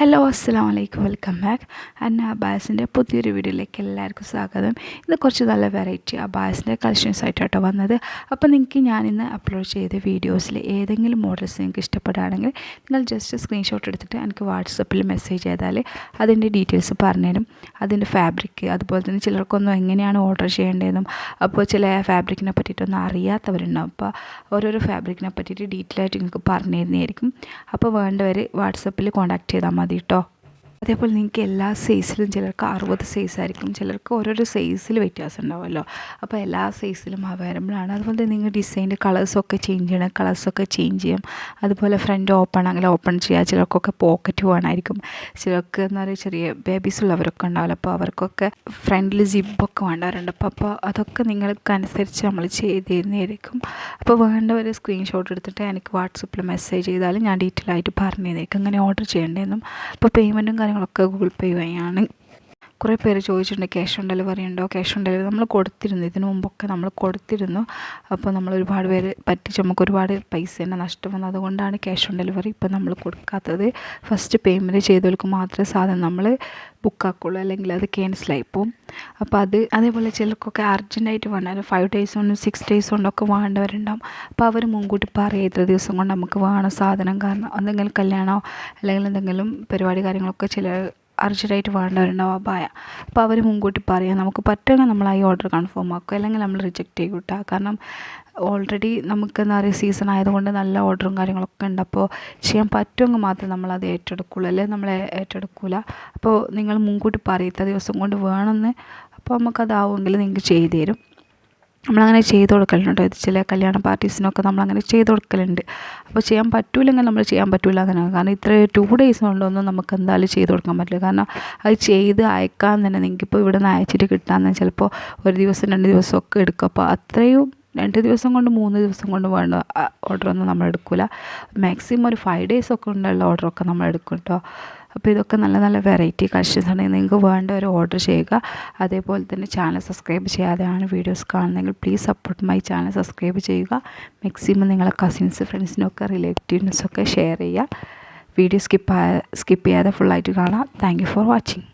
Hello അസ്സലാമലൈക്കും, welcome back. അന്ന അബാസിൻ്റെ പുതിയൊരു വീഡിയോയിലേക്ക് എല്ലാവർക്കും സ്വാഗതം. ഇത് കുറച്ച് നല്ല വെറൈറ്റി അബാസിൻ്റെ കളക്ഷൻസ് ആയിട്ടോ വന്നത്. അപ്പോൾ നിങ്ങൾക്ക് ഞാനിന്ന് അപ്ലോഡ് ചെയ്ത വീഡിയോസിൽ ഏതെങ്കിലും മോഡൽസ് നിങ്ങൾക്ക് ഇഷ്ടപ്പെടുകയാണെങ്കിൽ നിങ്ങൾ ജസ്റ്റ് സ്ക്രീൻഷോട്ട് എടുത്തിട്ട് എനിക്ക് വാട്സപ്പിൽ മെസ്സേജ് ചെയ്താൽ അതിൻ്റെ ഡീറ്റെയിൽസ് പറഞ്ഞുതരും. അതിൻ്റെ ഫാബ്രിക്, അതുപോലെ തന്നെ ചിലർക്കൊന്നും എങ്ങനെയാണ് ഓർഡർ ചെയ്യേണ്ടതെന്നും, അപ്പോൾ ചില ഫാബ്രിക്കിനെ പറ്റിയിട്ടൊന്നും അറിയാത്തവരുണ്ടാവും. അപ്പോൾ ഓരോരോ ഫാബ്രിക്കിനെ പറ്റിയിട്ട് ഡീറ്റെയിൽ ആയിട്ട് നിങ്ങൾക്ക് പറഞ്ഞു തരുന്നതായിരിക്കും. അപ്പോൾ വേണ്ടവർ വാട്സപ്പിൽ കോൺടാക്ട് ചെയ്താൽ മതി കേട്ടോ. അതേപോലെ നിങ്ങൾക്ക് എല്ലാ സൈസിലും, ചിലർക്ക് 60 സൈസായിരിക്കും, ചിലർക്ക് ഓരോരോ സൈസിൽ വ്യത്യാസം ഉണ്ടാവുമല്ലോ. അപ്പോൾ എല്ലാ സൈസിലും അവൈലബിളാണ്. അതുപോലെ തന്നെ നിങ്ങൾ ഡിസൈൻ്റെ കളേഴ്സൊക്കെ ചേഞ്ച് ചെയ്യണം, കളേഴ്സൊക്കെ ചേഞ്ച് ചെയ്യും. അതുപോലെ ഫ്രണ്ട് ഓപ്പൺ ആണെങ്കിൽ ഓപ്പൺ ചെയ്യുക. ചിലർക്കൊക്കെ പോക്കറ്റ് വേണമായിരിക്കും, ചിലർക്ക് എന്താ പറയുക ചെറിയ ബേബീസ് ഉള്ളവരൊക്കെ ഉണ്ടാവില്ല, അപ്പോൾ അവർക്കൊക്കെ ഫ്രണ്ടിൽ ജിപ്പൊക്കെ വേണ്ടവരുണ്ട്. അപ്പോൾ അതൊക്കെ നിങ്ങൾക്കനുസരിച്ച് നമ്മൾ ചെയ്ത് തരുന്നതായിരിക്കും. അപ്പോൾ വേണ്ടവർ സ്ക്രീൻഷോട്ട് എടുത്തിട്ട് എനിക്ക് വാട്സപ്പിൽ മെസ്സേജ് ചെയ്താലും ഞാൻ ഡീറ്റെയിൽ ആയിട്ട് പറഞ്ഞു തന്നേക്കും എങ്ങനെ ഓർഡർ ചെയ്യേണ്ടതെന്നും. അപ്പോൾ പേയ്മെൻറ്റും കാര്യങ്ങളൊക്കെ ഗൂഗിൾ പേ വഴിയാണ്. കുറേ പേര് ചോദിച്ചിട്ടുണ്ട് ക്യാഷ് ഓൺ ഡെലിവറി ഉണ്ടോ. ക്യാഷ് ഓൺ ഡെലിവറി നമ്മൾ കൊടുത്തിരുന്നു, ഇതിനു മുമ്പൊക്കെ നമ്മൾ കൊടുത്തിരുന്നു. അപ്പോൾ നമ്മൾ ഒരുപാട് പേര് പറ്റിച്ച് നമുക്ക് ഒരുപാട് പൈസ തന്നെ നഷ്ടം വന്നു. അതുകൊണ്ടാണ് ക്യാഷ് ഓൺ ഡെലിവറി ഇപ്പോൾ നമ്മൾ കൊടുക്കാത്തത്. ഫസ്റ്റ് പേയ്മെൻറ്റ് ചെയ്തവർക്ക് മാത്രമേ സാധനം നമ്മൾ ബുക്കാക്കുള്ളൂ, അല്ലെങ്കിൽ അത് ക്യാൻസലായി പോകും. അപ്പോൾ അതേപോലെ ചിലർക്കൊക്കെ അർജൻറ്റായിട്ട് വേണ്ട 5 days കൊണ്ടും 6 days കൊണ്ടൊക്കെ വേണ്ടവരുണ്ടാവും. അപ്പോൾ അവർ മുൻകൂട്ടി പറയും ഇത്ര ദിവസം കൊണ്ട് നമുക്ക് വേണം സാധനം, കാരണം എന്തെങ്കിലും കല്യാണമോ അല്ലെങ്കിൽ എന്തെങ്കിലും പരിപാടി കാര്യങ്ങളൊക്കെ ചില അർജൻറ്റായിട്ട് വേണ്ടവരുണ്ടാവും അപായ. അപ്പോൾ അവർ മുൻകൂട്ടി പറയാം, നമുക്ക് പറ്റുമെങ്കിൽ നമ്മൾ ഈ ഓർഡർ കൺഫേം ആക്കും, അല്ലെങ്കിൽ നമ്മൾ റിജക്റ്റ് ചെയ്യും കേട്ടോ. കാരണം ഓൾറെഡി നമുക്ക് എന്താ പറയുക സീസൺ ആയതുകൊണ്ട് നല്ല ഓർഡറും കാര്യങ്ങളൊക്കെ ഉണ്ട്. അപ്പോൾ ചെയ്യാൻ പറ്റുമെങ്കിൽ മാത്രമേ നമ്മളത് ഏറ്റെടുക്കുള്ളൂ, അല്ലെങ്കിൽ നമ്മൾ ഏറ്റെടുക്കില്ല. അപ്പോൾ നിങ്ങൾ മുൻകൂട്ടി പറയും ഇത്ര ദിവസം കൊണ്ട് വേണമെന്ന്. അപ്പോൾ നമുക്കതാവുമെങ്കിൽ നിങ്ങൾക്ക് ചെയ്തു തരും. നമ്മളങ്ങനെ ചെയ്ത് കൊടുക്കലുണ്ട്. ഇത് ചില കല്യാണ പാർട്ടീസിനൊക്കെ നമ്മളങ്ങനെ ചെയ്ത് കൊടുക്കലുണ്ട്. അപ്പോൾ ചെയ്യാൻ പറ്റില്ലെങ്കിൽ നമ്മൾ ചെയ്യാൻ പറ്റില്ല എന്നാണ്. കാരണം ഇത്ര 2 days കൊണ്ടൊന്നും നമുക്ക് എന്തായാലും ചെയ്ത് കൊടുക്കാൻ പറ്റില്ല. കാരണം അത് ചെയ്ത് അയക്കാൻ തന്നെ നിങ്ങൾക്കിപ്പോൾ ഇവിടെ നിന്ന് അയച്ചിട്ട് കിട്ടാമെന്ന് ചിലപ്പോൾ 1 ദിവസം 2 ദിവസമൊക്കെ എടുക്കും. അപ്പോൾ അത്രയും 2 ദിവസം കൊണ്ട് 3 ദിവസം കൊണ്ട് വേണ്ട ഓർഡറൊന്നും നമ്മൾ എടുക്കില്ല. മാക്സിമം ഒരു 5 days ഒക്കെ ഉള്ള ഓർഡറൊക്കെ നമ്മൾ എടുക്കും കേട്ടോ. അപ്പോൾ ഇതൊക്കെ നല്ല നല്ല വെറൈറ്റി കളക്ഷൻസ് ആണെങ്കിൽ നിങ്ങൾക്ക് വേണ്ടവർ ഓർഡർ ചെയ്യുക. അതേപോലെ തന്നെ ചാനൽ സബ്സ്ക്രൈബ് ചെയ്യാതെയാണ് വീഡിയോസ് കാണുന്നതെങ്കിൽ please support my channel subscribe ചെയ്യുക. മാക്സിമം നിങ്ങളെ കസിൻസ് ഫ്രണ്ട്സിനൊക്കെ റിലേറ്റീവ്സിനൊക്കെ ഷെയർ ചെയ്യുക. വീഡിയോ സ്കിപ്പ് ചെയ്യാതെ ഫുള്ളായിട്ട് കാണാം. Thank you for watching.